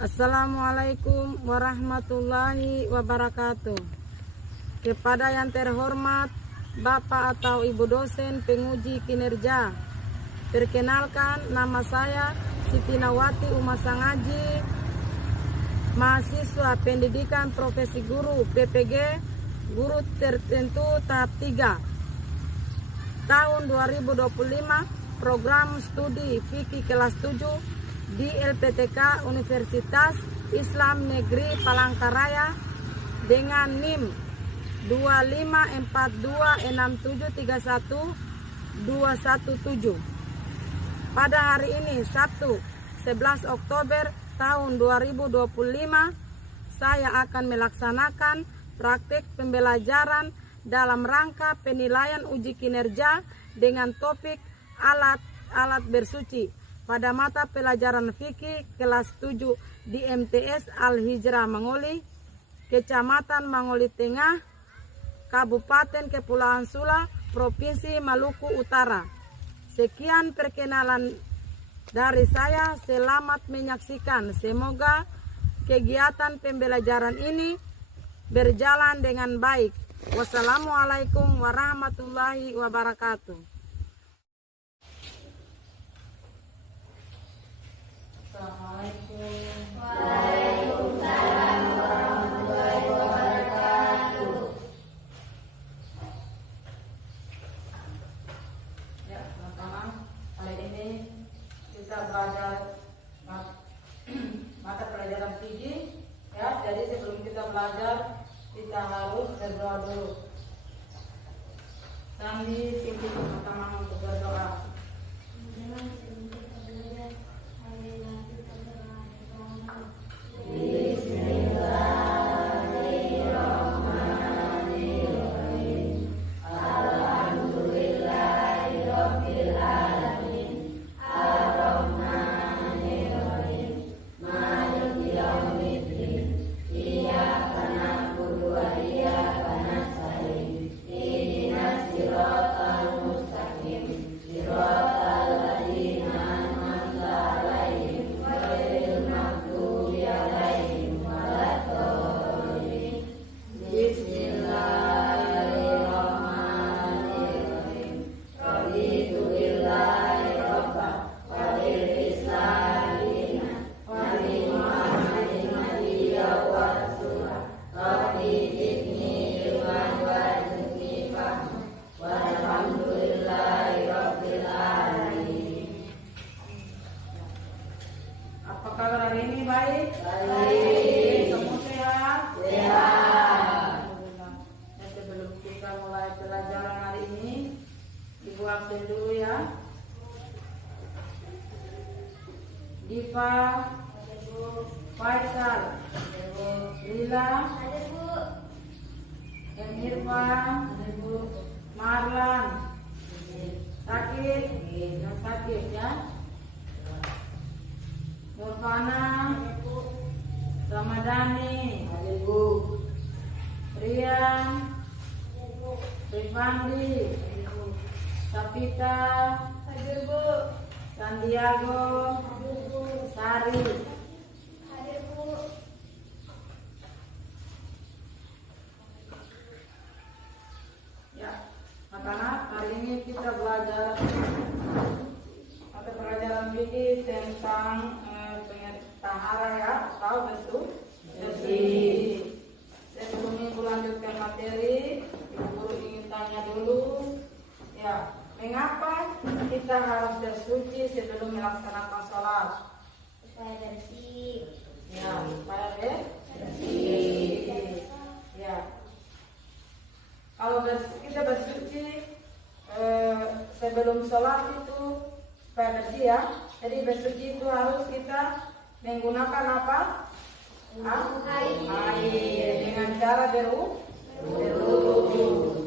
Assalamualaikum warahmatullahi wabarakatuh. Kepada yang terhormat Bapak atau Ibu dosen penguji kinerja, perkenalkan nama saya Siti Nawati Umasangaji, mahasiswa pendidikan profesi guru PPG, guru tertentu tahap 3, tahun 2025, program studi fikih kelas 7 di LPTK Universitas Islam Negeri Palangkaraya dengan NIM 25426731 Pada hari ini Sabtu 11 Oktober tahun 2025, saya akan melaksanakan praktik pembelajaran dalam rangka penilaian uji kinerja dengan topik alat bersuci pada mata pelajaran fikih kelas 7 di MTS Al-Hijrah Mangoli, Kecamatan Mangoli Tengah, Kabupaten Kepulauan Sula, Provinsi Maluku Utara. Sekian perkenalan dari saya, selamat menyaksikan. Semoga kegiatan pembelajaran ini berjalan dengan baik. Wassalamualaikum warahmatullahi wabarakatuh. Waalaikumsalam warahmatullahi wabarakatuh. Ya, teman-teman, kali ini kita belajar mata pelajaran fikih. Ya, jadi sebelum kita belajar, kita harus berdoa dulu. Sambil pimpin teman-teman untuk berdoa. Dulu ya. Diva, Faisal, Lila, Irfan, Marlan, sakit, yang sakit ya. Nurfana, Ramadhani, Rian, Rifandi, Sapita, hadir Bu. Sandiago, hadir Bu. Sari, hadir Bu. Ya, anak-anak, hari ini kita belajar mata pelajaran fikih tentang tahara ya, atau bersih. Sebelum Ibu lanjutkan materi, Ibu guru ingin tanya dulu. Ya, mengapa kita harus bersuci sebelum melaksanakan sholat? Supaya bersih. Ya, supaya bersih. Ya, kalau kita bersuci sebelum sholat itu supaya bersih ya. Jadi bersuci itu harus kita menggunakan apa? Air. Dengan cara berwudu.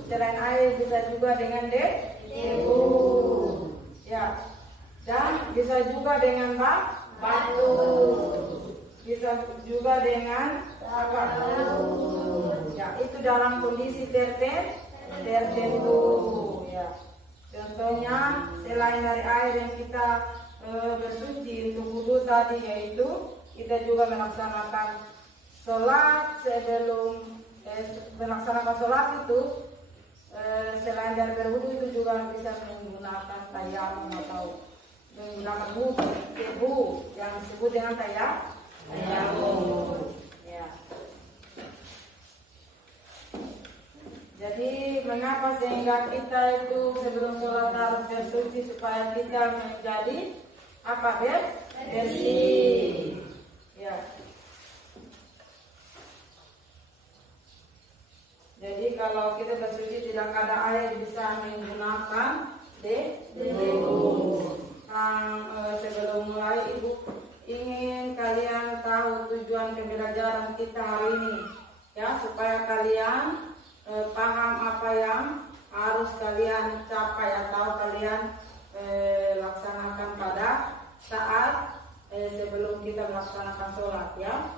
Selain air bisa juga dengan debu. Ya. Dan bisa juga dengan batu. Bisa juga dengan apa? Ya, itu dalam kondisi tertentu. Ya. Contohnya selain dari air yang kita bersuci untuk wudu tadi, yaitu kita juga melaksanakan sholat sebelum melaksanakan sholat itu selain dari berwudu itu juga bisa menggunakan tayamum atau menggunakan wudu yang disebut dengan tayamum. Ya. Jadi mengapa sehingga kita itu sebelum sholat harus bersuci supaya kita menjadi apa bersih. Ya. Jadi kalau kita bersuci tidak ada air bisa menggunakan debu. Sebelum mulai Ibu ingin kalian tahu tujuan pembelajaran kita hari ini, ya, supaya kalian paham apa yang harus kalian capai atau kalian laksanakan pada saat sebelum kita melaksanakan sholat, ya.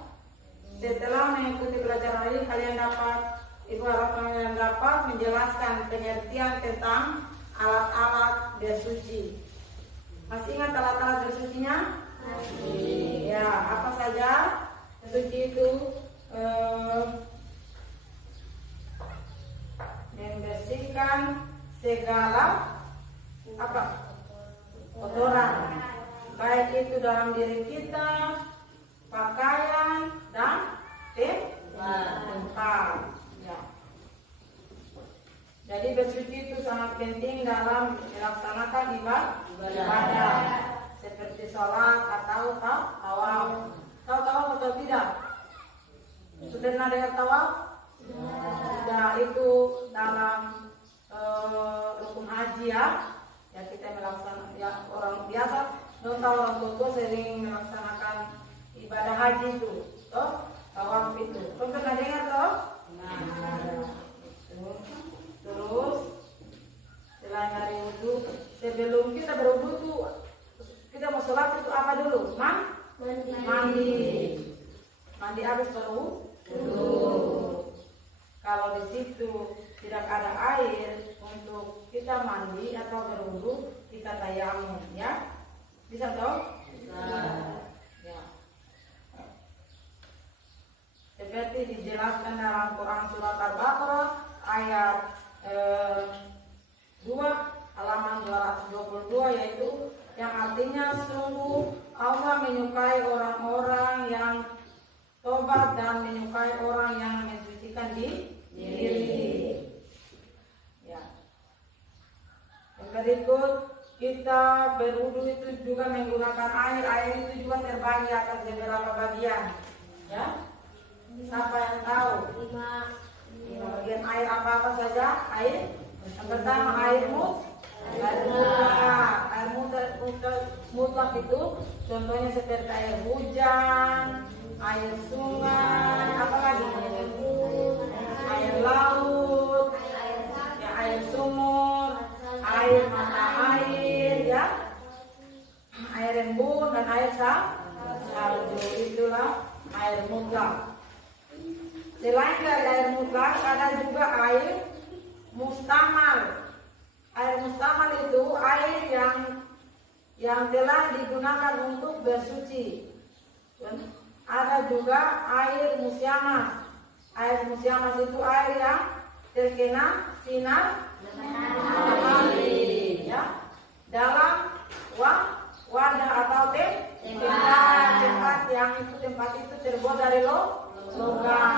Setelah mengikuti pelajaran ini kalian dapat, Ibu harap kalian dapat menjelaskan pengertian tentang alat-alat bersuci. Masih ingat alat-alat bersucinya? Masih. Ya, apa saja bersuci itu? Membersihkan segala kotoran, baik itu dalam diri kita, pakaian dan tempat. Ya. Jadi bersuci itu sangat penting dalam melaksanakan ibadah seperti sholat atau tawaf. Tahu tawaf atau tidak? Sudah pernah dengar tawaf? Sudah, itu dalam rukun haji, ya. Ya, kita melaksanakan, ya, orang biasa non tahu orang tua sering melaksanakan ibadah haji itu, toh tawaf itu. Kau pernah dengar toh? Terus selain dari wudu, sebelum kita berwudu tuh kita mau sholat itu apa dulu? Mandi. Mandi habis baru wudu. Kalau di situ tidak ada air untuk kita mandi atau berwudu, kita tayamum, ya. Bisa toh? Bisa. Ya. Seperti dijelaskan dalam Quran surat Al-Baqarah ayat 2 halaman 222, yaitu yang artinya sungguh Allah menyukai orang-orang yang tobat dan menyukai orang yang mensucikan diri. Ya. Yang berikut, kita berwudu itu juga menggunakan air. Air itu juga terbagi atas beberapa bagian. Ya. Siapa yang tahu? 5 bagian air apa saja? Air yang pertama air mutlak itu contohnya seperti air hujan, air sungai, apa lagi? Air laut, ya, air sumur, air mata air, ya, air embun dan air salju. Itulah air mutlak. Selain dari air mutlak ada juga air mustamal. Air mustamal itu air yang telah digunakan untuk bersuci. Ada juga air musyamas. Air musyamas itu air yang terkena sinar matahari, ya, dalam wadah atau tempat yang itu terbuat dari logam.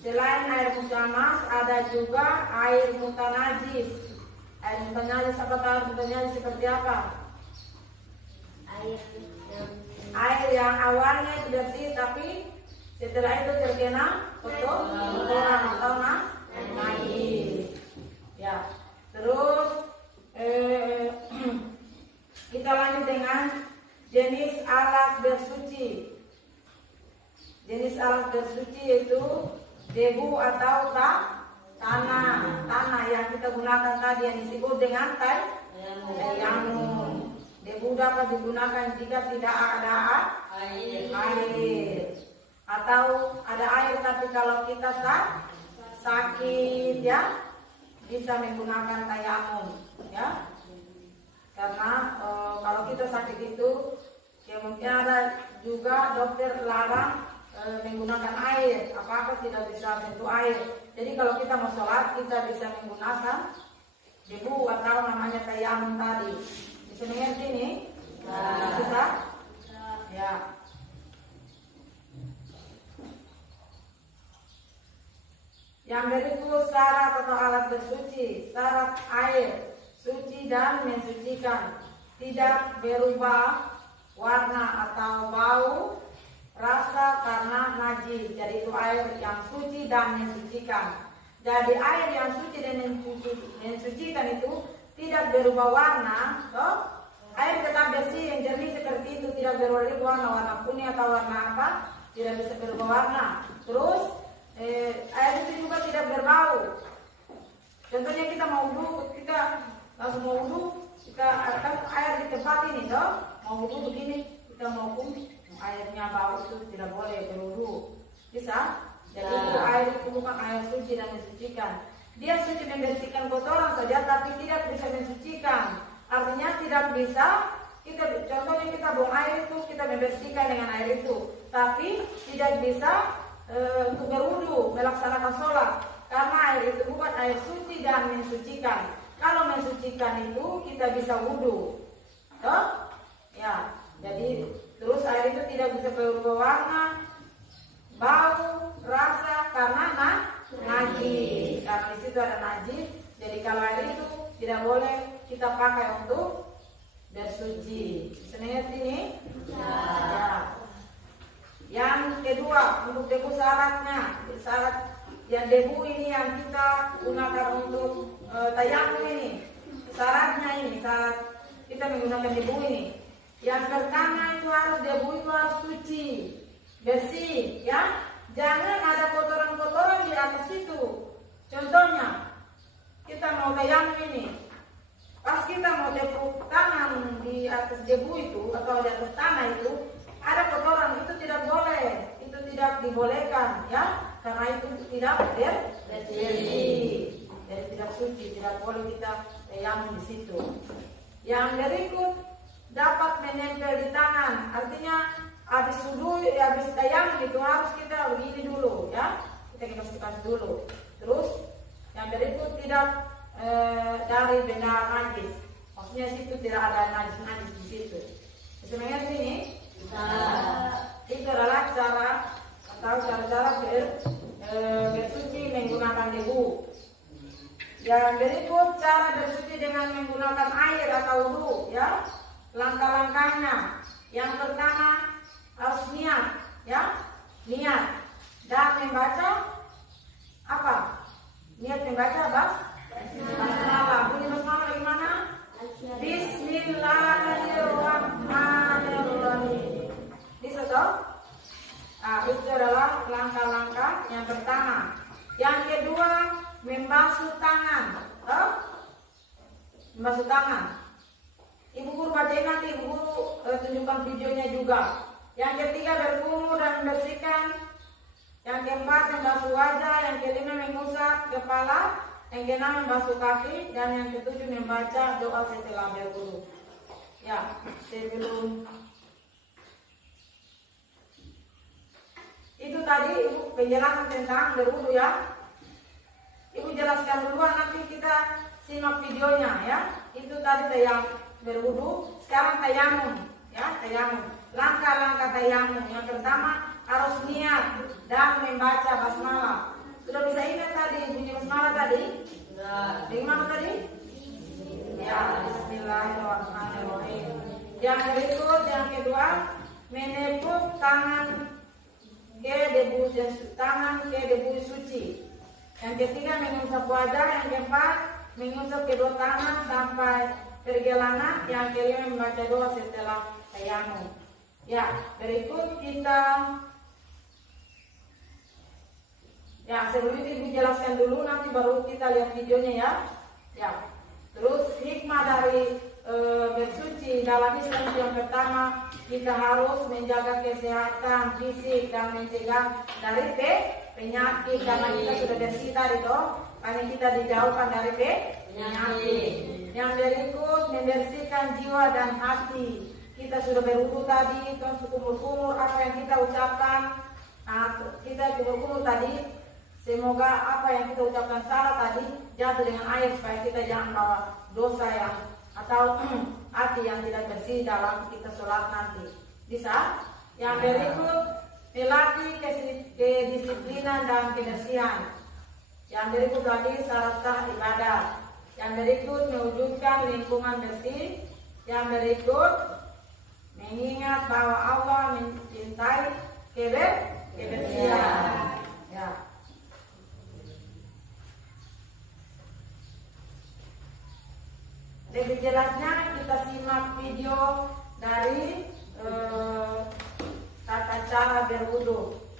Selain air musyamas ada juga air mutanajis. Air mutanajis, apa tahu air mutanajis seperti apa? Air yang awalnya itu bersih tapi setelah itu terkena kotoran atau najis. Ya. Terus kita lanjut dengan jenis alat bersuci. Jenis alat bersuci itu debu atau tanah yang kita gunakan tadi yang disebut dengan tayamum. Debu dapat digunakan jika tidak ada air atau ada air tapi kalau kita sakit, ya, bisa menggunakan tayamum, ya. Karena kalau kita sakit itu kemungkinan ada juga dokter larang menggunakan air, apa-apa tidak bisa sentuh air. Jadi kalau kita mau sholat, kita bisa menggunakan debu atau namanya tayamum tadi. Bisa mengerti nih? Bisa? Ya. Yang berikut syarat atau alat bersuci. Syarat air suci dan mensucikan, tidak berubah warna atau bau, rasa karena najis. Jadi itu air yang suci dan mensucikan. Jadi air yang suci dan mensucikan itu tidak berubah warna, toh? Air tetap bersih yang jernih seperti itu, tidak berubah warna kuning atau warna apa, tidak bisa berubah warna. Terus air itu juga tidak berbau. Contohnya kita mau wudhu, kita langsung mau wudhu, kita akan air di tempat ini, toh? Mau wudhu begini, kita mau airnya bau itu tidak boleh berwudhu. Bisa? Jadi itu air itu bukan air suci dan mensucikan. Dia suci membersihkan kotoran saja, tapi tidak bisa mensucikan. Artinya tidak bisa. Contohnya kita buang air itu, kita membersihkan dengan air itu, tapi tidak bisa untuk berwudhu, melaksanakan sholat, karena air itu bukan air suci dan mensucikan. Kalau mensucikan itu kita bisa wudhu, toh? Ya, jadi terus air itu tidak bisa berubah warna, bau, rasa karena najis. Karena di situ ada najis, jadi kalau air itu tidak boleh kita pakai untuk bersuci. Senang ini? Ya. Yang kedua, untuk debu syaratnya, syarat yang debu ini yang kita gunakan untuk tayamum ini, syaratnya ini, syarat kita menggunakan debu ini. Yang pertama itu harus debu itu harus suci, bersih, ya. Jangan ada kotoran-kotoran di atas itu. Contohnya, kita mau tayamum ini, pas kita mau tepuk tangan di atas debu itu atau di atas tanah itu, ada kotoran, itu tidak boleh, itu tidak dibolehkan, ya, karena itu tidak bersih, jadi tidak suci, tidak boleh kita tayamum di situ. Yang berikut dapat menempel di tangan, artinya habis wudu, habis tayamum itu harus kita begini dulu, ya, kita kasih dulu. Terus yang berikut tidak dari benda najis, maksudnya situ tidak ada najis di situ. Bisa mengerti ini? Itu adalah cara bersuci menggunakan debu. Yang berikut cara bersuci dengan menggunakan air atau wudu, ya. Langkah-langkahnya. Yang pertama harus niat, ya. Niat dan membaca apa? Niat membaca basmalah. Bunyi basmalah bagaimana? Bismillahirrahmanirrahim. Bisa toh? Nah, itu adalah langkah-langkah yang pertama. Yang kedua, membasuh tangan. Toh? Membasuh tangan. Ibu guru bacain nanti, ibu guru tunjukkan videonya juga. Yang ketiga, berkumur dan membersihkan. Yang keempat, membasuh wajah. Yang kelima, mengusap kepala. Yang keenam, membasuh kaki. Dan yang ketujuh, membaca doa setelah berwudu. Ya, sebelum itu tadi ibu penjelasan tentang berwudu, ya. Ibu jelaskan duluan, nanti kita simak videonya, ya. Itu tadi yang berwudu. Sekarang tayamum, ya, tayamum. Langkah-langkah tayamum. Yang pertama harus niat dan membaca basmalah. Sudah bisa ingat tadi bunyi basmalah tadi? Bagaimana tadi? Ya, bismillahirrahmanirrahim. Yang berikut, yang kedua, menepuk tangan ke debu suci. Yang ketiga, mengusap wajah. Yang keempat, mengusap kedua tangan sampai pergelangan. Yang kelima, membaca doa setelah tayamum. Ya, berikut kita, ya, sebelum itu ibu jelaskan dulu, nanti baru kita lihat videonya, ya. Ya. Terus hikmah dari bersuci dalam Islam yang pertama, kita harus menjaga kesehatan fisik dan mencegah dari penyakit, karena kita sudah bersih tadi toh, karena kita dijauhkan dari penyakit. Yang berikut, membersihkan jiwa dan hati. kita sudah berwudu tadi, terus kumur-kumur apa yang kita ucapkan. Nah, kita kumur-kumur tadi, semoga apa yang kita ucapkan salah tadi jatuh dengan air supaya kita jangan bawa dosa yang atau hati yang tidak bersih dalam kita sholat nanti. Bisa? Yang berikut, melatih kedisiplinan dan kebersihan. Yang berikut tadi syarat sah ibadah. Yang berikut mewujudkan lingkungan bersih. Yang berikut mengingat bahwa Allah mencintai kebersihan. Ya. Lebih jelasnya kita simak video dari tata cara berwudu.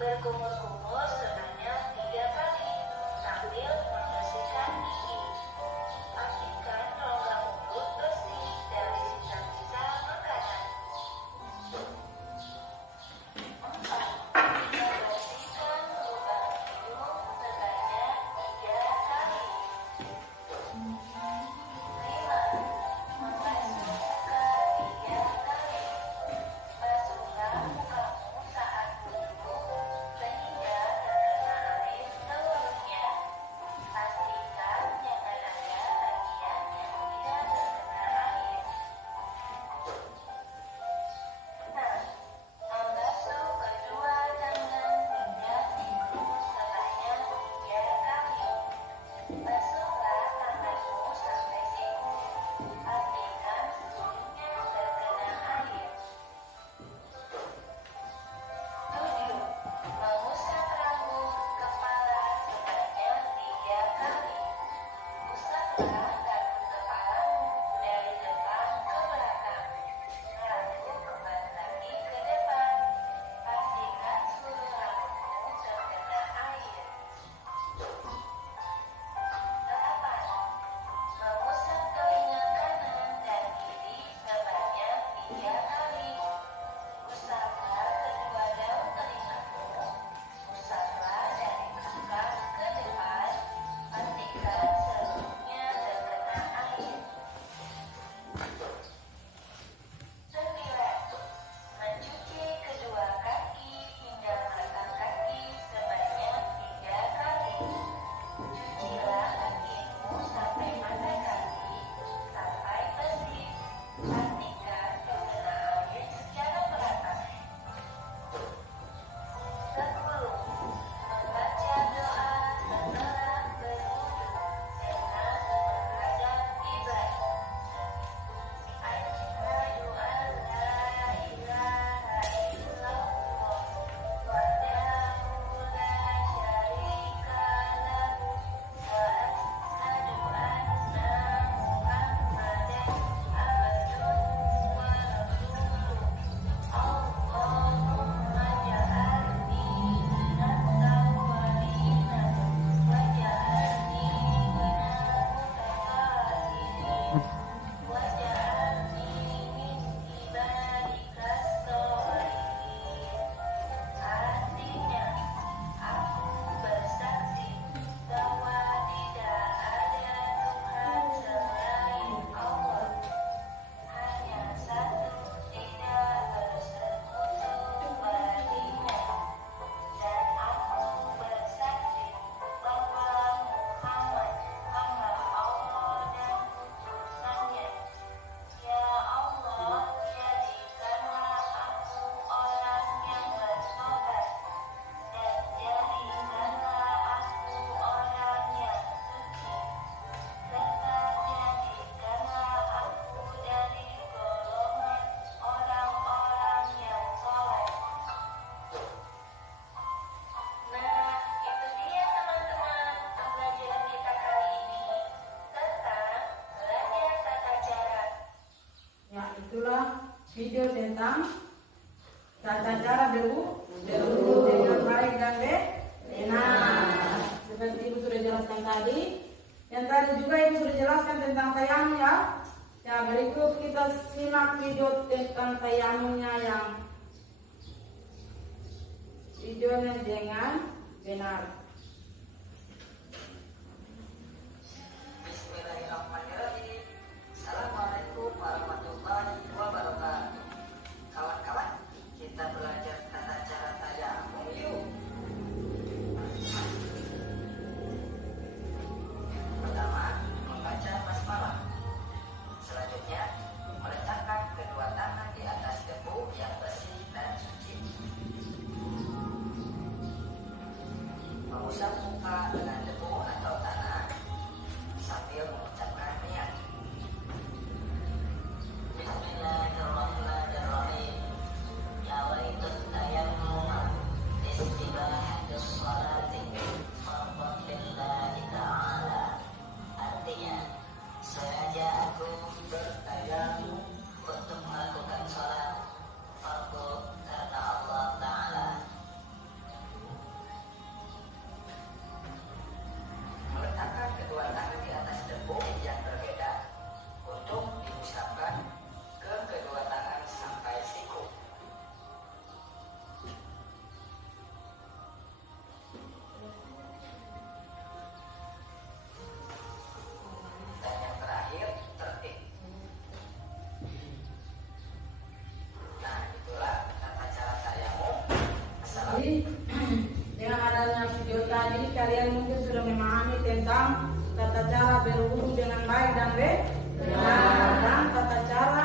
Berkumur-kumur sebanyak 3 kali. video tentang tata cara berwudu dengan baik dan benar. Seperti Ibu sudah jelaskan tadi. Yang tadi juga Ibu sudah jelaskan tentang tayamum ya. Ya, berikut kita simak video tentang tayamumnya yang videonya dengan benar. Bismillahirrahmanirrahim. Assalamualaikum warahmatullahi wabarakatuh. Kawan-kawan, kita belajar tata cara tayamum yuk. Pertama, membaca basmalah. Selanjutnya, meletakkan kedua tangan di atas debu yang bersih dan suci. Mengusap muka dengan debu atau tanah sambil mengucapkan niat. Bismillahirrahmanirrahim. Nawaitu tayammum istibahatus sholati lillahi ta'ala. Artinya, sengaja aku bertayamum untuk melakukan sholat fardu karena Allah Ta'ala. Meletakkan kedua tangan di atas debu yang berbeda untuk diusapkan ke kedua tangan sampai siku. Dan yang terakhir, tertib. Nah, itulah tata cara tayamum. Jadi dengan adanya video tadi kalian mungkin sudah memahami tentang tata cara berwudu dengan baik dan benar dan tata cara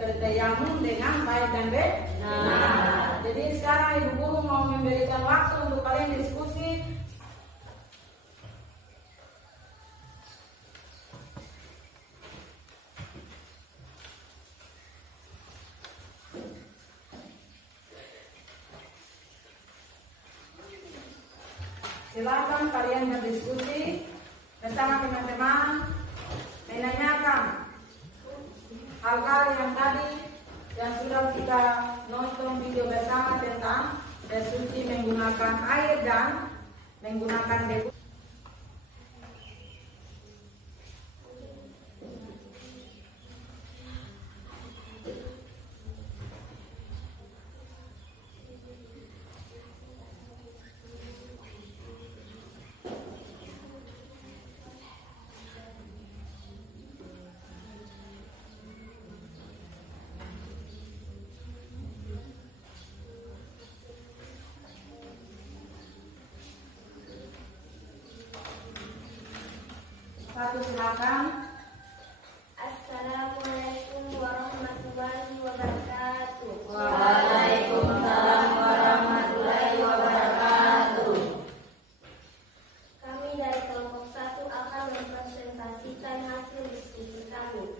bertayamum dengan baik dan benar. Jadi sekarang Ibu Guru mau memberikan waktu untuk kalian diskusi. Silakan kalian berdiskusi bersama teman-teman, menanyakan hal-hal yang tadi yang sudah kita nonton video bersama tentang bersuci menggunakan air dan menggunakan debu. Satu, silakan. Assalamualaikum warahmatullahi wabarakatuh. Waalaikumsalam warahmatullahi wabarakatuh. Kami dari kelompok 1 akan mempresentasikan hasil diskusi kami.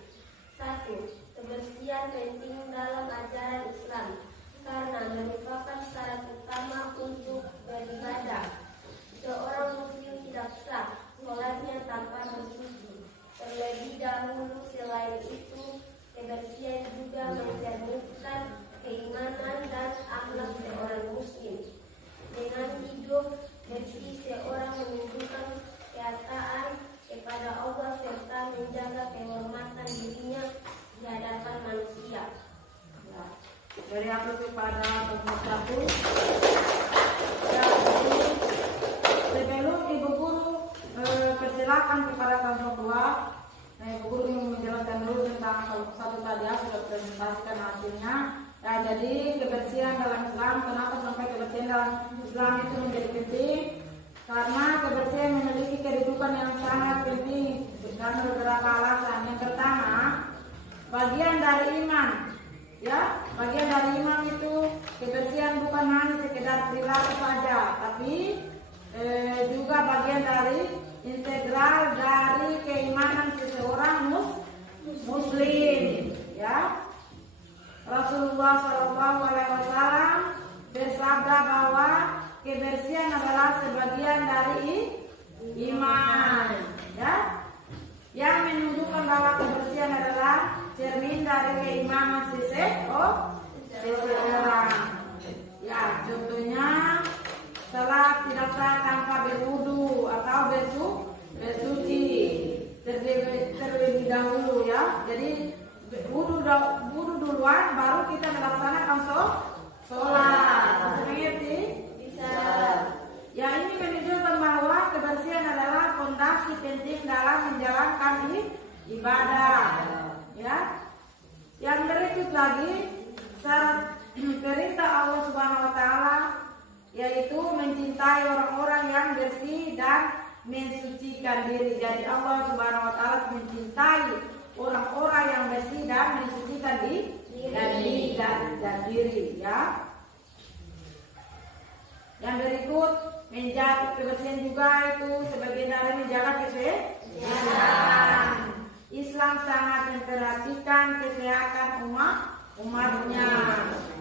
1. Kebersihan penting dalam ajaran Islam karena merupakan syarat utama untuk beribadah. Seorang muslim tidak sah sholatnya tanpa bersuci. Terlebih dahulu selain itu, kebersihan juga mencerminkan keimanan dan akhlak seorang muslim. Dengan hidup bersih, seorang menunjukkan ketaatan kepada Allah serta menjaga kehormatan dirinya di hadapan manusia. Dari aku kepada kelompok 1. Sebelum Ibu Guru persilakan kepada kelompok 2. Ibu Guru ingin menjelaskan dulu tentang kelompok 1 tadi ya, sudah presentasikan hasilnya. Ya, jadi kebersihan dalam Islam, kenapa sampai kebersihan dalam Islam itu menjadi penting? Karena kebersihan memiliki kedudukan yang sangat penting karena beberapa alasan. Yang pertama, bagian dari iman. Ya, bagian dari iman itu kebersihan bukan hanya sekedar perilaku saja, tapi juga bagian dari integral dari keimanan seseorang muslim. Ya, Rasulullah SAW bersabda bahwa kebersihan adalah sebagian dari iman. Ya, yang menunjukkan bahwa kebersihan adalah cermin dari keimanan seseorang. Ya, contohnya salat tidak sah tanpa berwudu atau bersuci terlebih dahulu ya. Jadi wudu duluan baru kita melaksanakan sholat. Mengerti? Bisa. Ya, ini menunjukkan bahwa kebersihan adalah fondasi penting dalam menjalankan ibadah. Ya. Yang berikut lagi syarat perintah Allah Subhanahu wa taala yaitu mencintai orang-orang yang bersih dan mensucikan diri. Jadi Allah Subhanahu wa taala mencintai orang-orang yang bersih dan mensucikan diri ya. Yang berikut menjaga kebersihan juga itu sebagian dari menjaga kesehatan. Islam sangat memperhatikan kesehatan umatnya.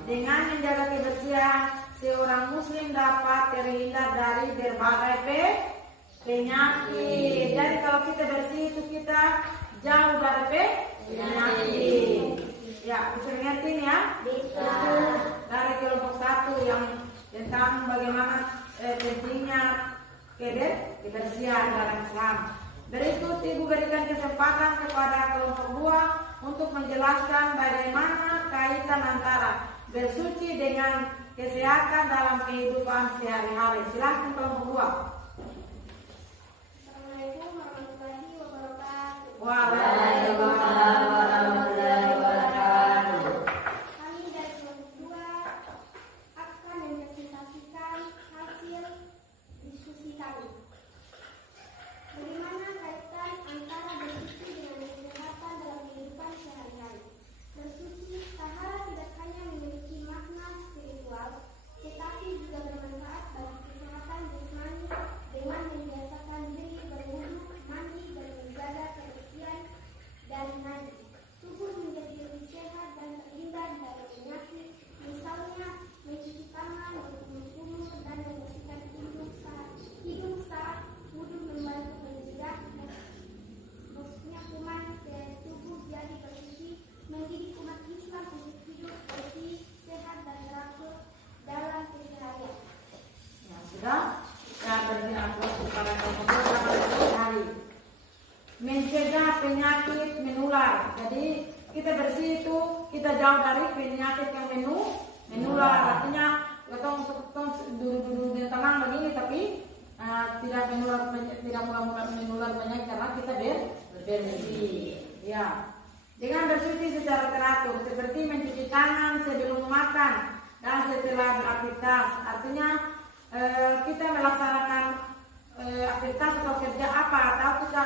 Dengan menjaga kebersihan, seorang muslim dapat terhindar dari berbagai penyakit. Jadi kalau kita bersih itu kita jauh dari penyakit. Ya, bisa mengerti ya? Bisa. Itu dari kelompok 1 yang tentang bagaimana pentingnya kebersihan dalam Islam. Berikut Ibu berikan kesempatan kepada kelompok 2 untuk menjelaskan bagaimana kaitan antara bersuci dengan kesehatan dalam kehidupan sehari-hari. Silakan kelompok 2. Assalamualaikum warahmatullahi wabarakatuh. Waalaikumsalam warahmatullahi wabarakatuh. Kami dari kelompok 2 akan mempresentasikan hasil diskusi kami. Bagaimana kaitan antara bersuci dengan kesehatan dalam kehidupan sehari-hari? Bersuci, tahara tidak hanya memiliki makna spiritual, tetapi juga bermanfaat bagi kesehatan jasmani dengan membiasakan diri berwudu, mandi, dan menjaga kebersihan dari najis. Tubuh menjadi lebih sehat dan terhindar dari penyakit, misalnya mencuci tangan, berkumur-kumur, dan membersihkan hidung saat wudu membantu mencegah masuknya kuman ke tubuh. Jadi bersuci mendidik umat Islam untuk hidup bersih, sehat, dan teratur dalam keseharian. Ya, sudah. Ya, berarti kepada kelompok 2 hari. Mencegah penyakit menular. Jadi kita bersih itu kita jauh dari penyakit yang menular. Artinya kita untuk duduk di tenang begini tapi tidak menular penyakit karena kita bersih. Ya. Dengan bersuci secara teratur seperti mencuci tangan sebelum makan dan setelah beraktivitas. Artinya kita melaksanakan aktivitas atau kerja apa atau kita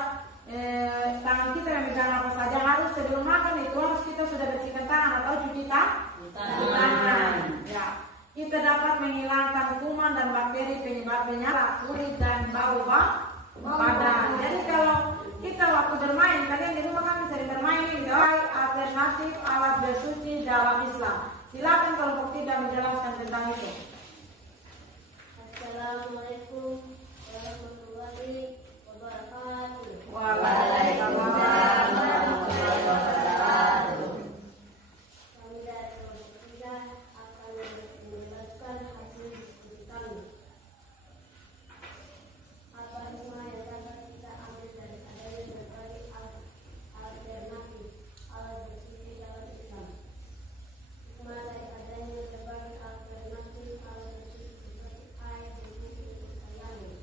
tangan kita memegang apa saja harus sebelum makan itu harus kita sudah bersihkan tangan atau cuci tangan. Ya. Kita dapat menghilangkan kuman dan bakteri penyebab penyakit kulit dan bau badan. Jadi kalau kita waktu bermain, kalian di rumah kan bisa bermain ini alternatif alat bersuci dalam Islam. Silakan kelompok 3 menjelaskan tentang itu. Assalamualaikum warahmatullahi wabarakatuh. Waalaikumsalam warahmatullahi wabarakatuh. Kami dari kelompok 3 akan menjelaskan hasil diskusi kami. Apa hikmah yang dapat kita ambil dari adanya berbagai alternatif alat bersuci dalam Islam? Hikmah dari adanya berbagai alternatif alat bersuci seperti air bersuci untuk tayamum.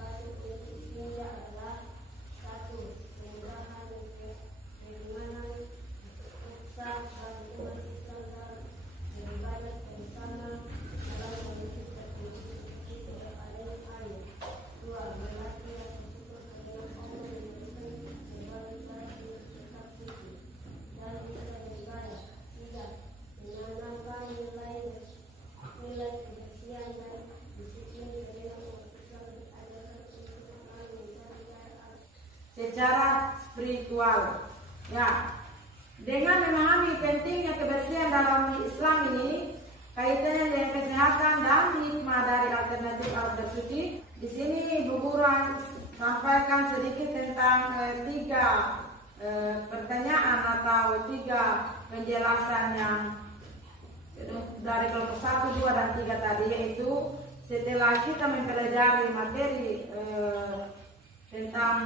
Batu untuk istinja adalah 1. Kemudahan keimanan besar bagi umat Islam dalam beribadah bersama dalam mewujudkan prinsip suci adanya air. 2. Berlatih rasa syukur kepada Allah yang memberikan berbagai cara untuk tetap suci dan bisa beribadah. 3. Menanamkan nilai kebersihan dan disiplin dengan umat Islam diajarkan untuk selalu mencari cara Secara spiritual. Ya. Dengan memahami pentingnya kebersihan dalam Islam ini, kaitannya dengan kesehatan dan hikmah dari alternatif alat bersuci. Di sini Ibu Guru sampaikan sedikit tentang 3 pertanyaan atau atau 3 penjelasan yang dari kelompok 1, 2, dan 3 tadi, yaitu setelah kita mempelajari materi tentang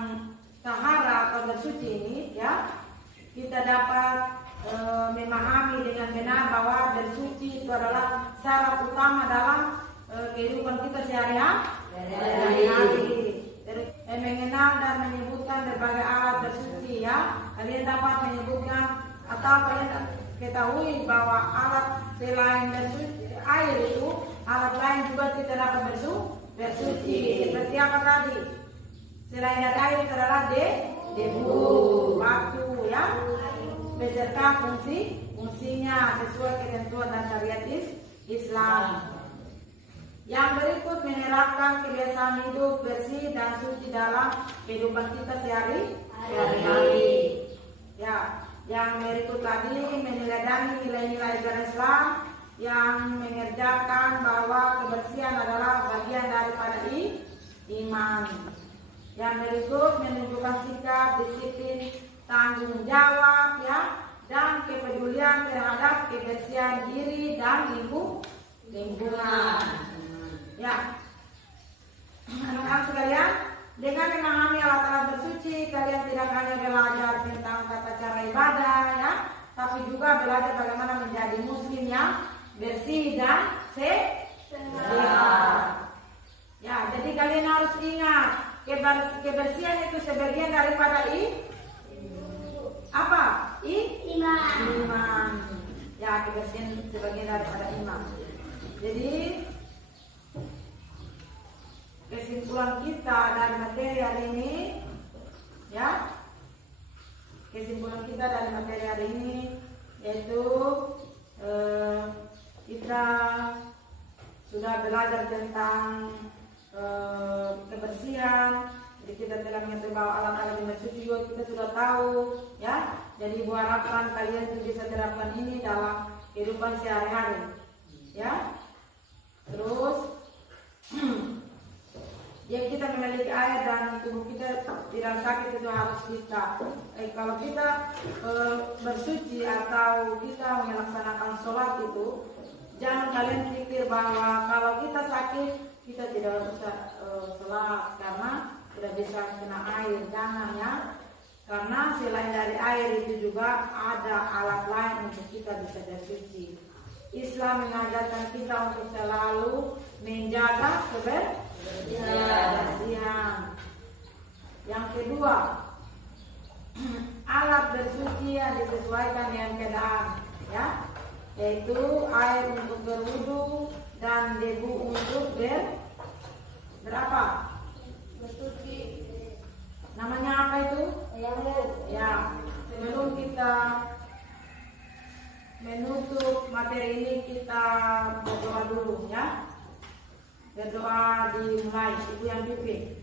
tahara atau bersuci ini, ya, kita dapat memahami dengan benar bahwa bersuci itu adalah syarat utama dalam kehidupan kita sehari-hari. Mengenal dan menyebutkan berbagai alat bersuci, ya. Kalian dapat menyebutkan atau kalian ketahui bahwa alat selain bersuci air itu, alat lain juga kita dapat bersuci. Seperti apa tadi? Selain dari air itu adalah debu, batu, ya, beserta fungsinya sesuai ketentuan dan syariat Islam. Yang berikut menerapkan kebiasaan hidup bersih dan suci dalam kehidupan kita sehari-hari. Ya, yang berikut tadi meneladani nilai-nilai ajaran Islam yang mengerjakan bahwa kebersihan adalah bagian daripada iman. Yang berikut menunjukkan sikap disiplin, tanggung jawab, ya, dan kepedulian terhadap kebersihan diri dan lingkungan. Ya, anak-anak sekalian, dengan memahami alat-alat bersuci, kalian tidak hanya belajar tentang tata cara ibadah, ya, tapi juga belajar bagaimana menjadi muslim yang bersih dan sehat. Ya, jadi kalian harus ingat kebersihan itu sebagian daripada iman. Ya, kebersihan sebagian daripada iman. Jadi kesimpulan kita dari materi hari ini, ya, kesimpulan kita dari materi hari ini yaitu kita sudah belajar tentang kebersihan. Jadi kita telah mengetahui bahwa alat-alat yang bersuci juga kita sudah tahu, ya. Jadi ibu harapkan kalian itu bisa terapkan ini dalam kehidupan sehari-hari, ya. Terus yang kita memiliki air dan tubuh kita tidak sakit itu harus kita. Kalau kita bersuci atau kita melaksanakan sholat itu, jangan kalian pikir bahwa kalau kita sakit kita tidak bisa sholat karena tidak bisa kena air. Jangan, ya. Karena selain dari air itu juga ada alat lain untuk kita bisa bersuci. Islam mengajarkan kita untuk selalu menjaga kebersihan. Yang kedua, alat bersuci yang disesuaikan dengan keadaan, ya, yaitu air untuk berwudu dan debu untuk berapa? Bersuci. Namanya apa itu? Ya, sebelum kita menutup materi ini kita berdoa dulu, ya. Berdoa dimulai, ibu yang pimpin.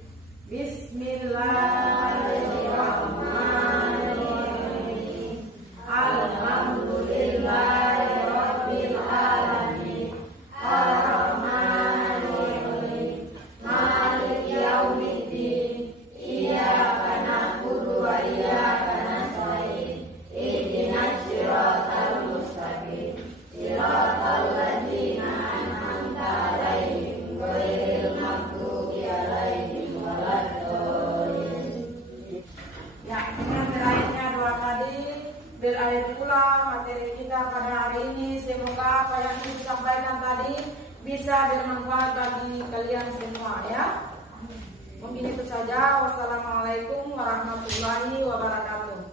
Bismillahirrahmanirrahim. Alhamdulillahirabbil alamin. Arrahmanirrahim. Maliki yaumiddin. Iyyaka na'budu wa iyyaka nasta'in. Ihdinas siratal mustaqim. Siratal ladzina an'amta 'alaihim ghairil maghdubi 'alaihim waladdallin. Ya, dengan berakhirnya doa tadi, berakhir pula materi kita pada hari ini. Semoga apa yang disampaikan tadi bisa bermanfaat bagi kalian semua, ya. Mungkin itu saja. Wassalamualaikum warahmatullahi wabarakatuh.